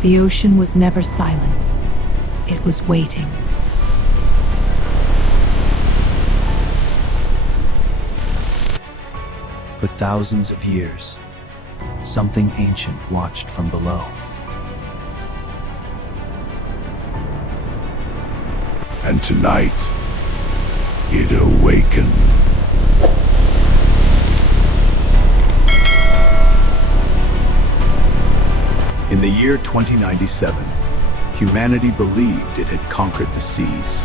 The ocean was never silent. It was waiting. For thousands of years, something ancient watched from below. And tonight, it awakened. In the year 2097, humanity believed it had conquered the seas.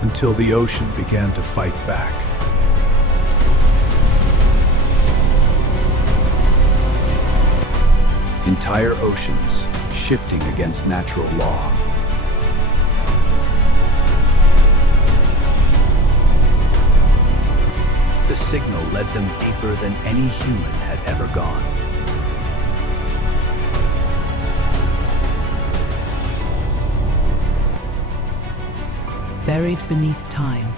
Until the ocean began to fight back. Entire oceans shifting against natural law. The signal led them deeper than any human had ever gone. Buried beneath time,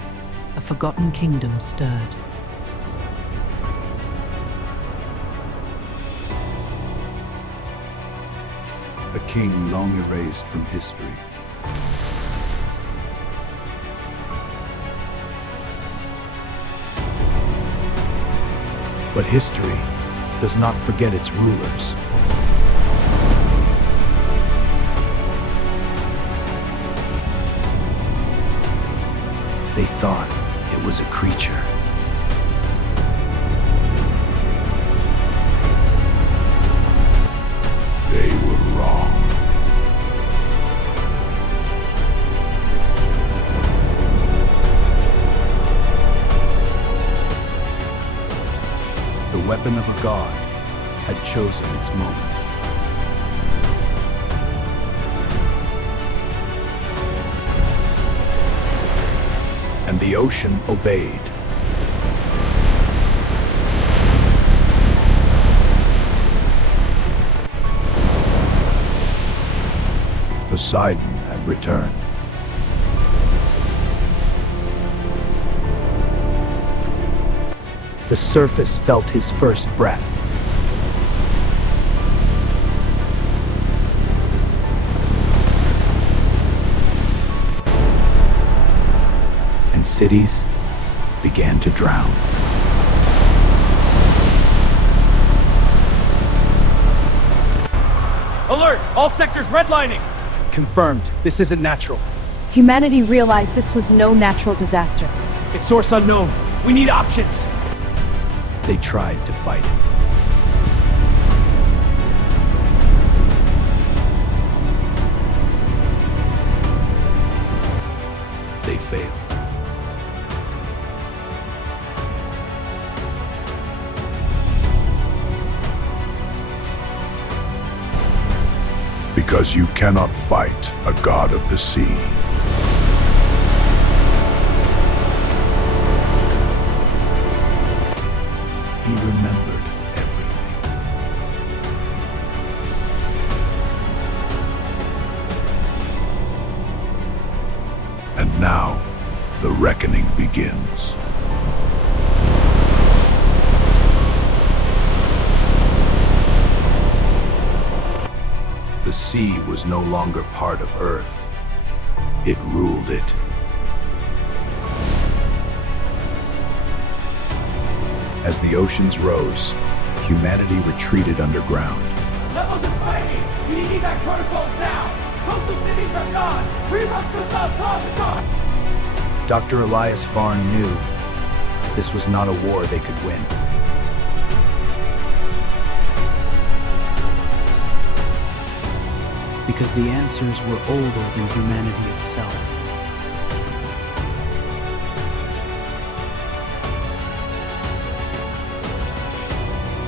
a forgotten kingdom stirred. A king long erased from history. But history does not forget its rulers. They thought it was a creature. They were wrong. The weapon of a god had chosen its moment. And the ocean obeyed. Poseidon had returned. The surface felt his first breath. And cities began to drown. Alert! All sectors redlining! Confirmed. This isn't natural. Humanity realized this was no natural disaster. It's source unknown. We need options. They tried to fight it. They failed. Because you cannot fight a god of the sea. He remembered everything. And now, the reckoning begins. The sea was no longer part of Earth. It ruled it. As the oceans rose, humanity retreated underground. Levels are spiking! We need evac protocols now! Coastal cities are gone! Rerun facades are gone! Dr. Elias Varn knew this was not a war they could win. Because the answers were older than humanity itself.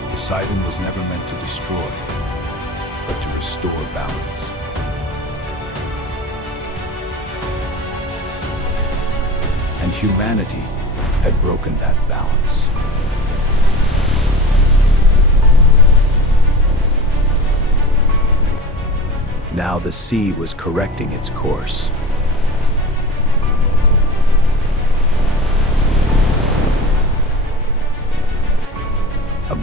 Poseidon was never meant to destroy, but to restore balance. And humanity had broken that balance. Now the sea was correcting its course.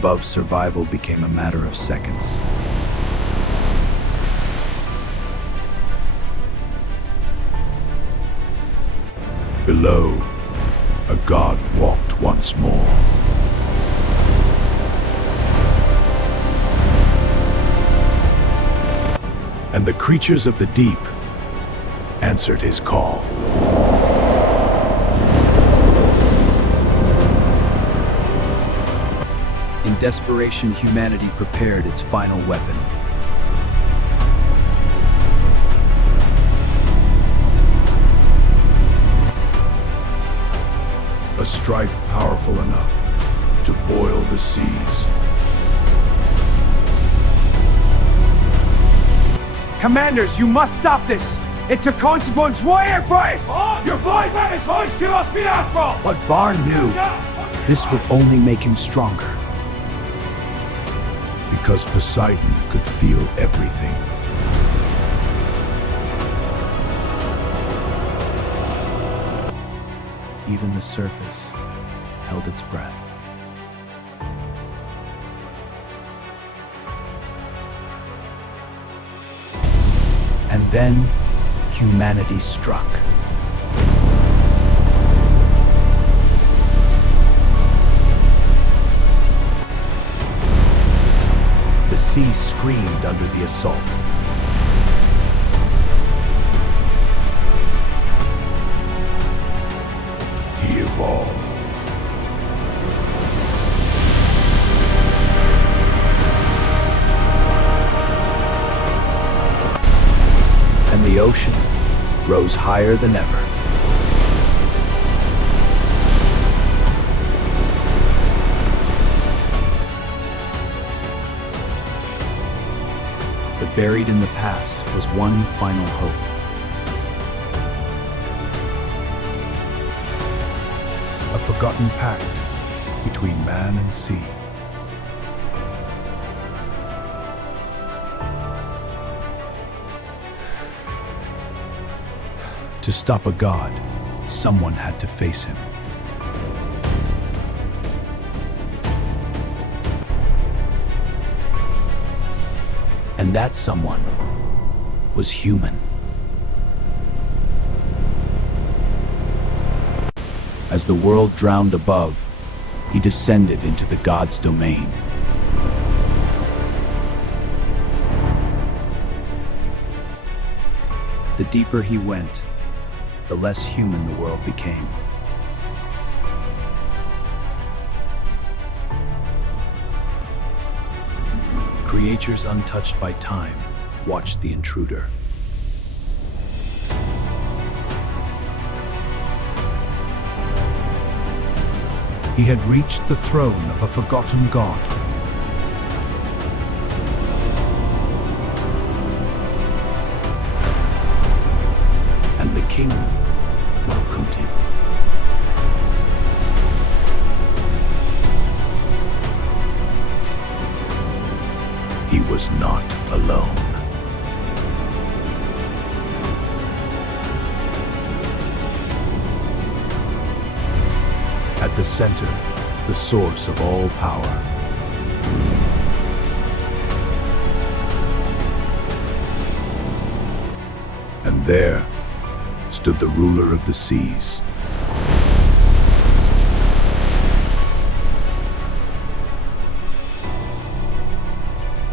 above, survival became a matter of seconds. Below, a god walked once more. And the creatures of the deep answered his call. In desperation, humanity prepared its final weapon. A strike powerful enough to boil the seas. Commanders, you must stop this! It's a consequence warrior price! Oh, your boy man is supposed to us be afro! But Varn knew this would only make him stronger. Because Poseidon could feel everything. Even the surface held its breath. And then humanity struck. The sea screamed under the assault. He evolved. And the ocean rose higher than ever. But buried in the past was one final hope. A forgotten pact between man and sea. To stop a god, someone had to face him. And that someone was human. As the world drowned above, he descended into the god's domain. The deeper he went, the less human the world became. Creatures untouched by time watched the intruder. He had reached the throne of a forgotten god. And the kingdom welcomed him. He was not alone. At the center, the source of all power. And there stood the ruler of the seas.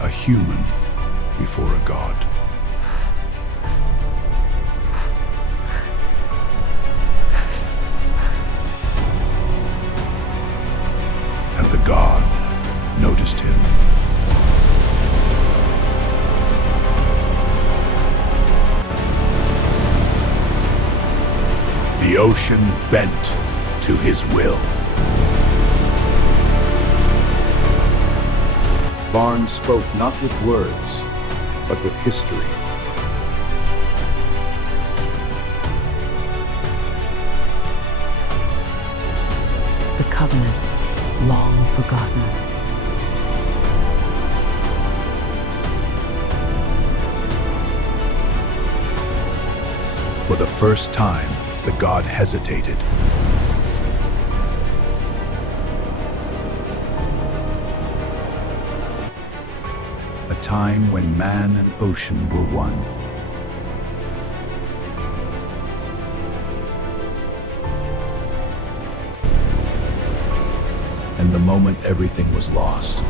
A human before a god. And the god noticed him. The ocean bent to his will. Varn spoke not with words, but with history. The covenant, long forgotten. For the first time, the god hesitated. time when man and ocean were one. And the moment everything was lost,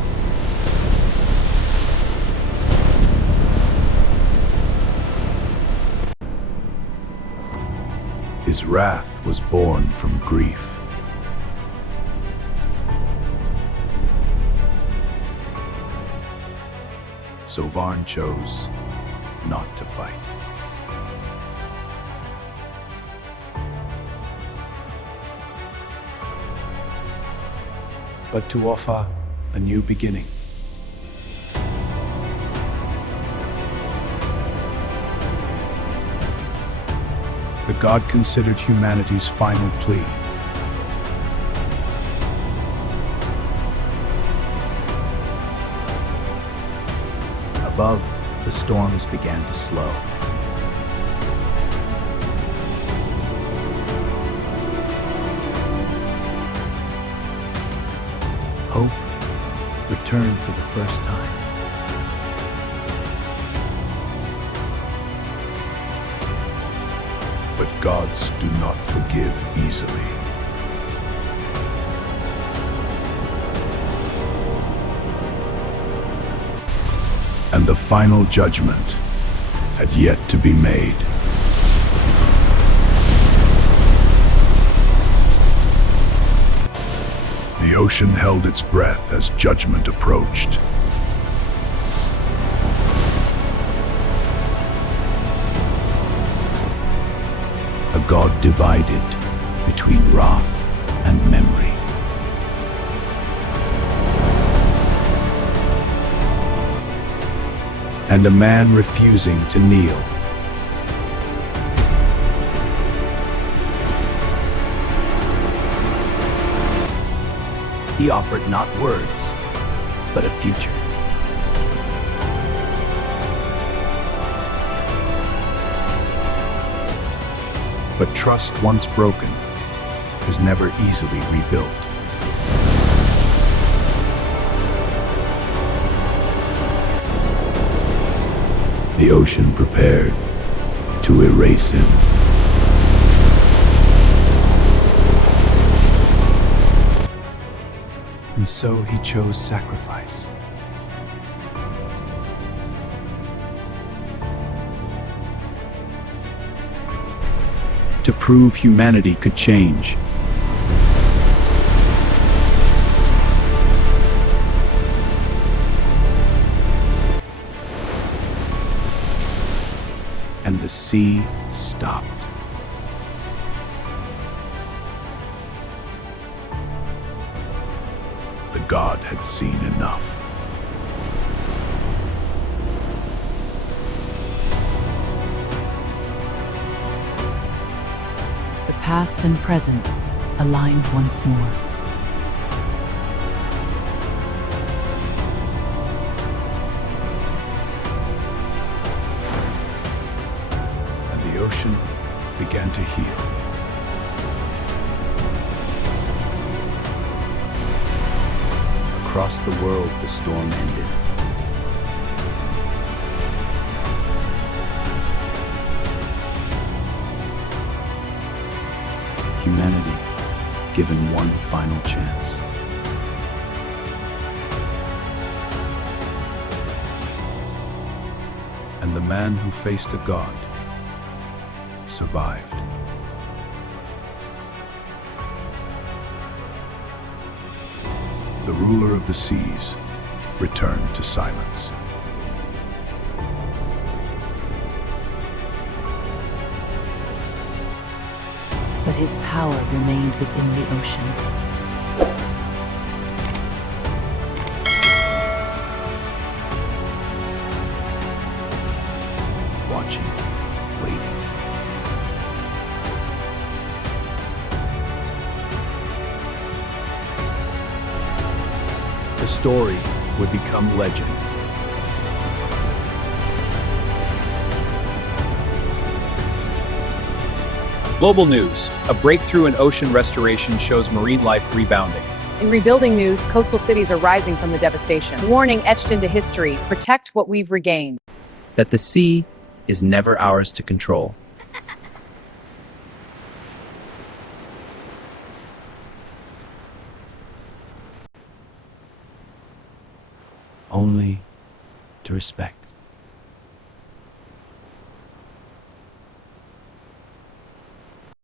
his wrath was born from grief. So Varn chose not to fight. But to offer a new beginning. The god considered humanity's final plea. Above, the storms began to slow. Hope returned for the first time. But gods do not forgive easily. And the final judgment had yet to be made. The ocean held its breath as judgment approached. A god divided between wrath and memory. And a man refusing to kneel. He offered not words, but a future. But trust once broken is never easily rebuilt. The ocean prepared to erase him. And so he chose sacrifice. To prove humanity could change. And the sea stopped. The god had seen enough. The past and present aligned once more. And the ocean began to heal. Across the world, the storm ended. Humanity given one final chance. And the man who faced a god survived. The ruler of the seas returned to silence. But his power remained within the ocean. Watching, waiting. The story would become legend. Global news. A breakthrough in ocean restoration shows marine life rebounding. In rebuilding news, coastal cities are rising from the devastation. Warning etched into history, protect what we've regained. That the sea is never ours to control. Only to respect.